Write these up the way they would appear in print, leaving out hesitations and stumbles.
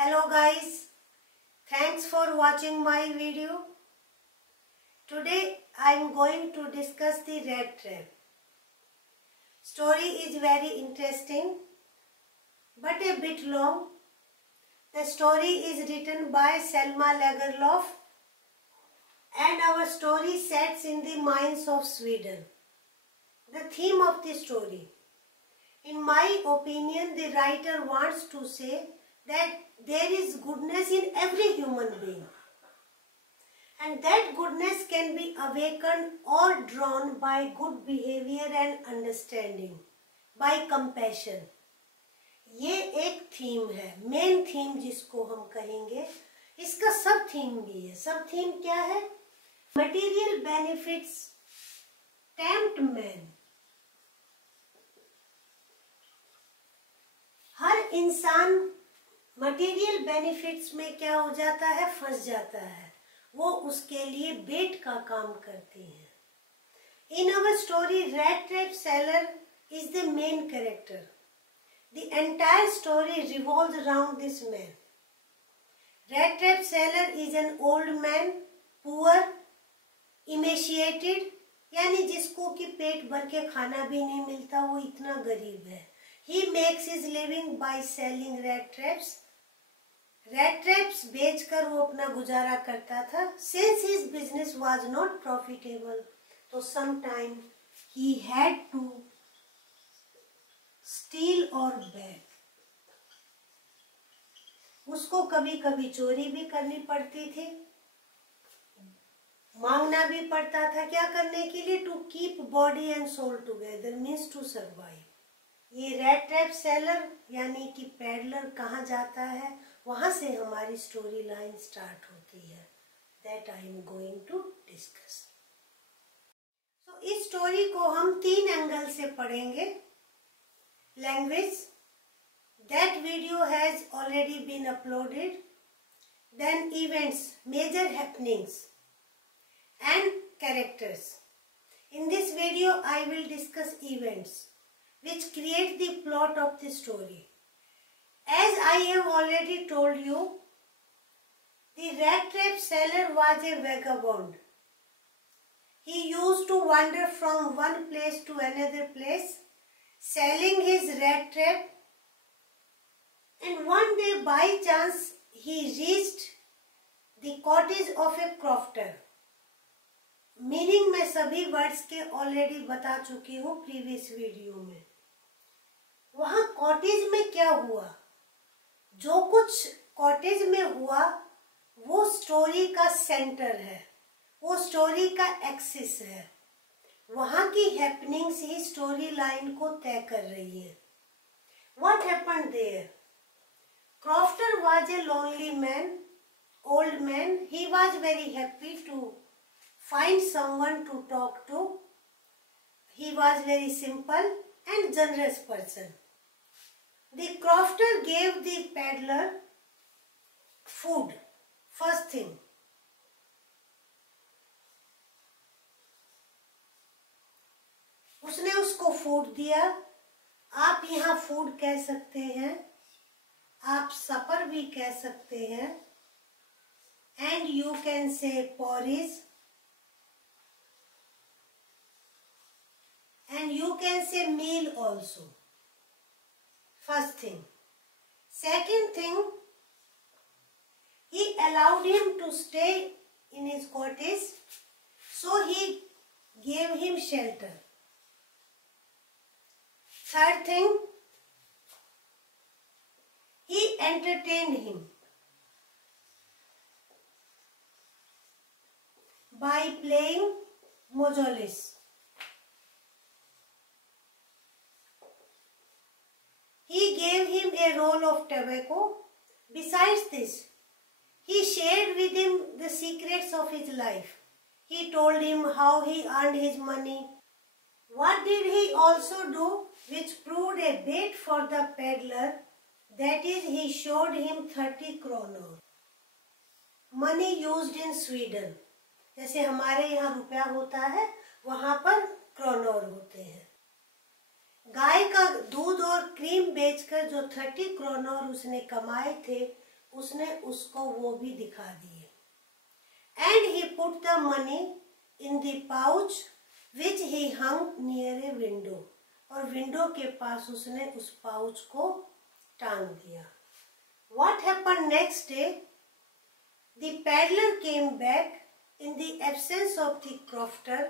Hello guys, thanks for watching my video. Today I am going to discuss the rat trap. Story is very interesting but a bit long. The story is written by Selma Lagerlöf and our story sets in the mines of Sweden. The theme of the story. In my opinion, the writer wants to say that there is goodness in every human being. And that goodness can be awakened or drawn by good behavior and understanding, by compassion. ये एक theme है, main theme जिसको हम कहेंगे. इसका सब theme भी है. सब थीम क्या है? Material benefits tempt man. हर इंसान मटेरियल बेनिफिट्स में क्या हो जाता है? फंस जाता है. वो उसके लिए बेट का काम करती है. In our story, rat trap seller is the main character. The entire story revolves around this man. Rat trap seller is an old man, poor, emaciated, यानी जिसको कि पेट भर के खाना भी नहीं मिलता, वो इतना गरीब है. He makes his living by selling rat traps. Rat traps बेचकर वो अपना गुजारा करता था. Since his business was not profitable, तो sometime he had to steal or beg. उसको कभी कभी चोरी भी करनी पड़ती थी, मांगना भी पड़ता था. क्या करने के लिए? To keep body and soul together means to survive. ये रैट ट्रैप सेलर यानी कि पैडलर कहाँ जाता है, वहां से हमारी स्टोरी लाइन स्टार्ट होती है. That I am going to discuss. तो इस स्टोरी को हम 3 एंगल से पढ़ेंगे. Language, that video has already been uploaded. Then events, major happenings and characters. In this video I will discuss events which create the plot of the story. As I have already told you, the rat trap seller was a vagabond. He used to wander from one place to another place selling his rat trap, and one day by chance he reached the cottage of a crofter. Meaning मैं सभी words के already बता चुकी हूँ previous video में. वहां cottage में क्या हुआ, जो कुछ कॉटेज में हुआ वो स्टोरी का सेंटर है, वो स्टोरी का एक्सिस है. वहां की हैपनिंग्स ही स्टोरी लाइन को तय कर रही है. What happened there? Crofter was a lonely man, old man. He was very happy to find someone to talk to. He was very simple and generous person. The crofter gave the peddler food first thing. उसने उसको food दिया. आप यहाँ food कह सकते हैं, आप सपर भी कह सकते हैं. And you can say porridge. And you can say meal also. First thing. Second thing, he allowed him to stay in his cottage, so he gave him shelter. Third thing, he entertained him by playing mojolis. He gave him a roll of tobacco. Besides this, he shared with him the secrets of his life. He told him how he earned his money. What did he also do which proved a bait for the peddler? That is, he showed him 30 kronor. Money used in Sweden. जैसे हमारे यहाँ रुपया होता है, वहाँ पर kronor होते हैं. गाय का दूध और क्रीम बेचकर जो 30 क्रोनोर उसने कमाए थे, उसने उसको वो भी दिखा दिए। And he put the money in the pouch which he hung near a window, और विंडो के पास उसने उस पाउच को टांग दिया। What happened next day? The peddler came back in the absence of the crofter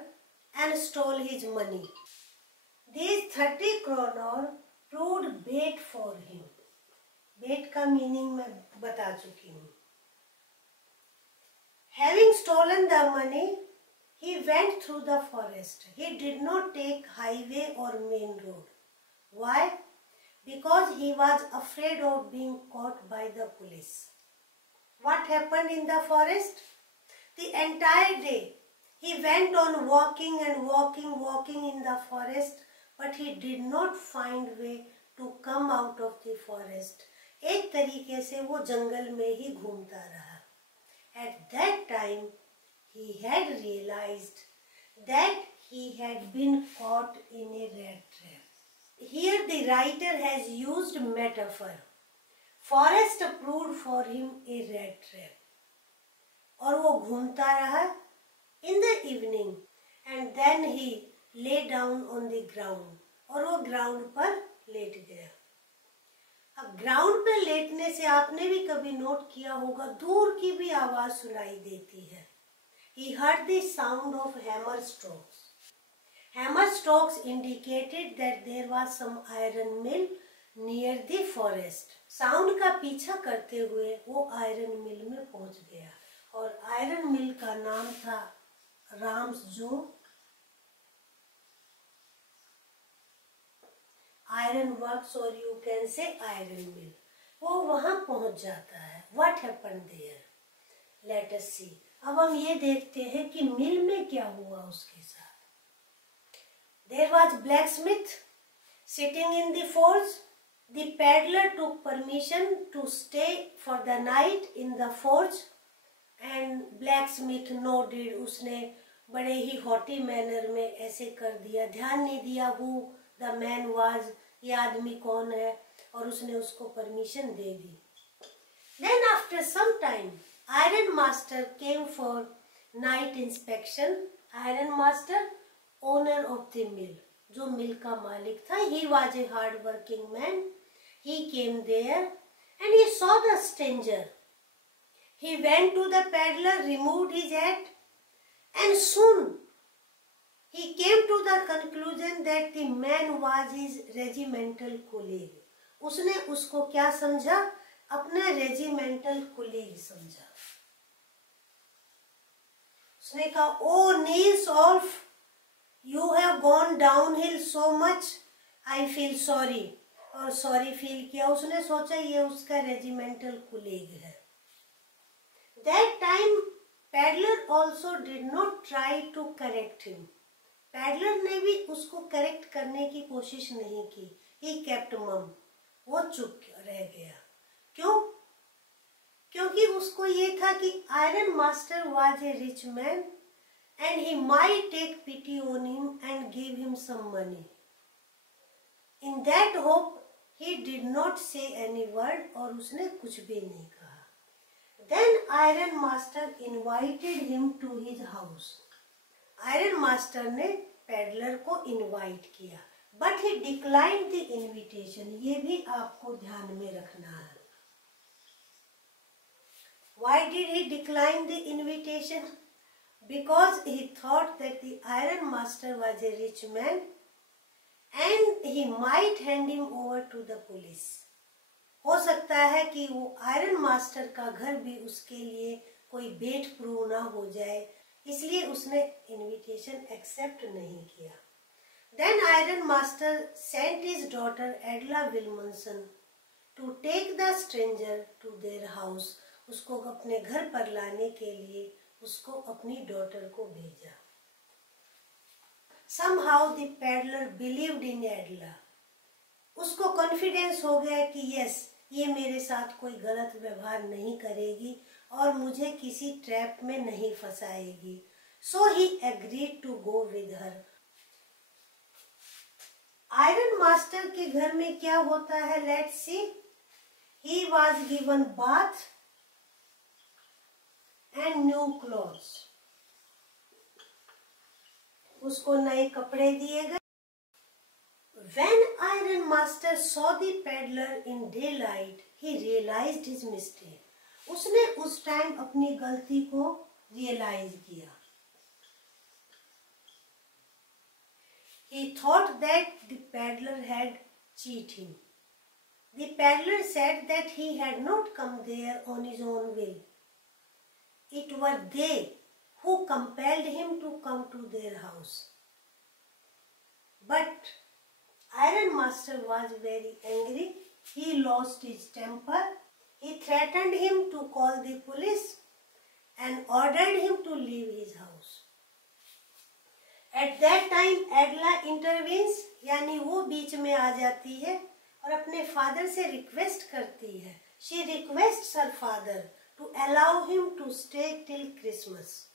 and stole his money. These 30 kroner proved bait for him. Bait का meaning मैं बता चुकी हूँ। Having stolen the money, he went through the forest. He did not take highway or main road. Why? Because he was afraid of being caught by the police. What happened in the forest? The entire day he went on walking and walking in the forest, but he did not find way to come out of the forest. एक तरीके से वो जंगल में ही घूमता रहा। At that time he had realized that he had been caught in a rat trap. Here the writer has used metaphor. Forest proved for him a rat trap. और वो घूमता रहा in the evening and then he lay down on the ground, और वो ground पर late गया। अब ground पे लेटने से आपने भी कभी नोट किया होगा दूर की भी आवाज सुनाई देती है। He heard the sound of hammer strokes. Hammer strokes indicated that there was some iron mill near the forest. Sound का पीछा करते हुए वो आयरन मिल में पहुंच गया, और आयरन मिल का नाम था राम्स जो आयरन वर्क्स, और you can say iron mill. वो वहां पहुंच जाता है। What happened there? Let us see. अब हम ये देखते हैं कि मिल में क्या हुआ उसके साथ। There was blacksmith sitting in the forge. The peddler took permission to stay for the night in the forge and blacksmith nodded. उसने बड़े ही हॉटी मैनर में ऐसे कर दिया, ध्यान नहीं दिया हु द मैन वाज, ये आदमी कौन है, और उसने उसको परमिशन दे दी। Then after some time iron master came for night inspection. Iron master owner of the mill, जो मिल का मालिक था। He was a hard working man. He came there and he saw the stranger. He went to the peddler, removed his hat, and soon he came to the conclusion that the man was his regimental colleague. उसने उसको क्या समझा? अपना regimental colleague समझा। उसने कहा, "Oh Niels Olf, you have gone downhill so much. I feel sorry." और sorry feel किया। उसने सोचा ये उसका regimental colleague है। That time peddler also did not try to correct him. Peddler ने भी उसको करेक्ट करने की कोशिश नहीं की। He kept mum. वो चुप रह गया। क्यों? क्योंकि उसको ये था कि Iron Master was a rich man and he might take pity on him and give him some money. In that hope he did not say any word, और उसने कुछ भी नहीं कहा। Then Iron Master invited him to his house. Iron Master ने peddler को invite किया, but he declined the invitation. ये भी आपको ध्यान में रखना है। Why did he decline the invitation? Because he thought that the Iron Master was a rich man and he might hand him over to the police. हो सकता है कि वो आयरन मास्टर का घर भी उसके लिए कोई बेट प्रूव ना हो जाए, इसलिए उसने इनविटेशन एक्सेप्ट नहीं किया। Then Iron Master sent his daughter Adela Williamson to take the stranger to their house. उसको अपने घर पर लाने के लिए उसको अपनी डॉटर को भेजा। Somehow the peddler believed in Adela. उसको कॉन्फिडेंस हो गया कि यस, ये मेरे साथ कोई गलत व्यवहार नहीं करेगी और मुझे किसी ट्रैप में नहीं फंसाएगी। So he agreed to go with her. Iron master के घर में क्या होता है? Let's see. He was given bath and new clothes. उसको नए कपड़े दिए गए. When Iron Master saw the peddler in daylight, he realized his mistake. उसने उस टाइम अपनी गलती को रियलाइज किया. He thought that the peddler had cheated him. The peddler said that he had not come there on his own will. It were they who compelled him to come to their house. But Iron Master was very angry. He lost his temper. He threatened him to call the police and ordered him to leave his house. At that time, Adela intervenes, यानी वो बीच में आ जाती है और अपने father से request करती है. She requests her father to allow him to stay till Christmas.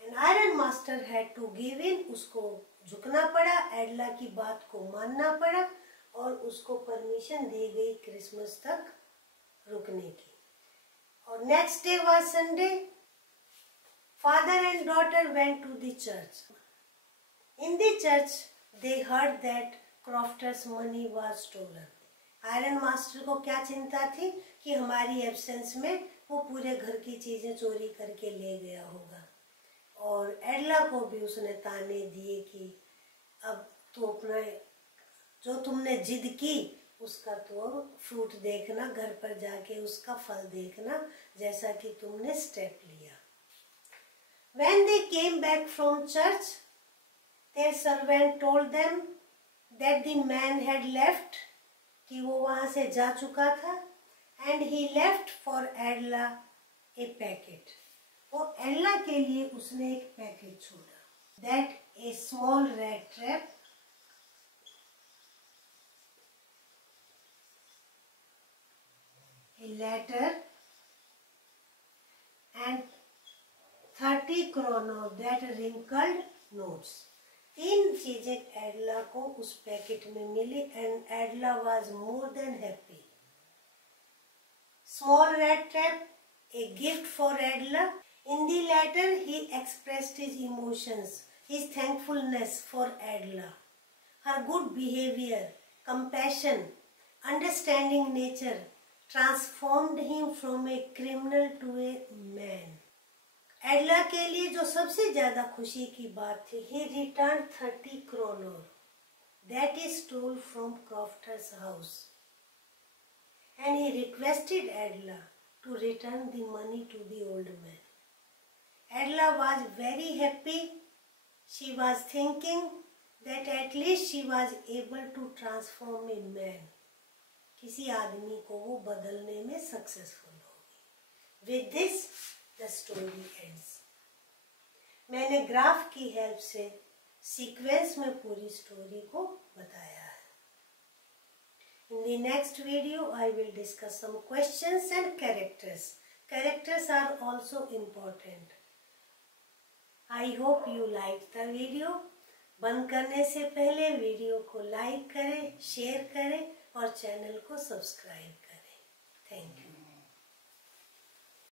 And Iron Master had to give in. उसको झुकना पड़ा, एडला की बात को मानना पड़ा और उसको परमिशन दी गई क्रिसमस तक रुकने की. और next day was Sunday. Father and daughter went to the church. In the church, they heard that Crofter's money was stolen. Iron master को क्या चिंता थी कि हमारी एब्सेंस में वो पूरे घर की चीजें चोरी करके ले गया होगा. और एडला को भी उसने ताने दिए कि अब तो अपना जो तुमने जिद की उसका तो फ्रूट देखना, घर पर जाके उसका फल देखना, जैसा कि तुमने स्टेप लिया. When they came back from church, their servant told them that the man had left, कि वो वहां से जा चुका था, and he left for Adela a packet. वो एडला के लिए उसने एक पैकेट छोड़ा. That a small rat trap, a letter and 30 kroner, that wrinkled notes. 3 चीजें एडला को उस पैकेट में मिली and Adela was more than happy. Small red trap, a gift for Adela. In the letter, he expressed his emotions, his thankfulness for Adela, her good behavior, compassion, understanding nature transformed him from a criminal to a man. एडला के लिए जो सबसे ज्यादा खुशी की बात थी, he returned 30 kroner that he stole from Crofter's house, and he requested Adela to return the money to the old man. Adela was very happy. She was thinking that at least she was able to transform a man. किसी आदमी को वो बदलने में successful होगी. With this, the story ends. मैंने graph की help से सीक्वेंस में पूरी स्टोरी को बताया है. In the next video, I will discuss some questions and characters. Characters are also important. I hope you liked the video. बंद करने से पहले वीडियो को लाइक करें, शेयर करें और चैनल को सब्सक्राइब करें. Thank you.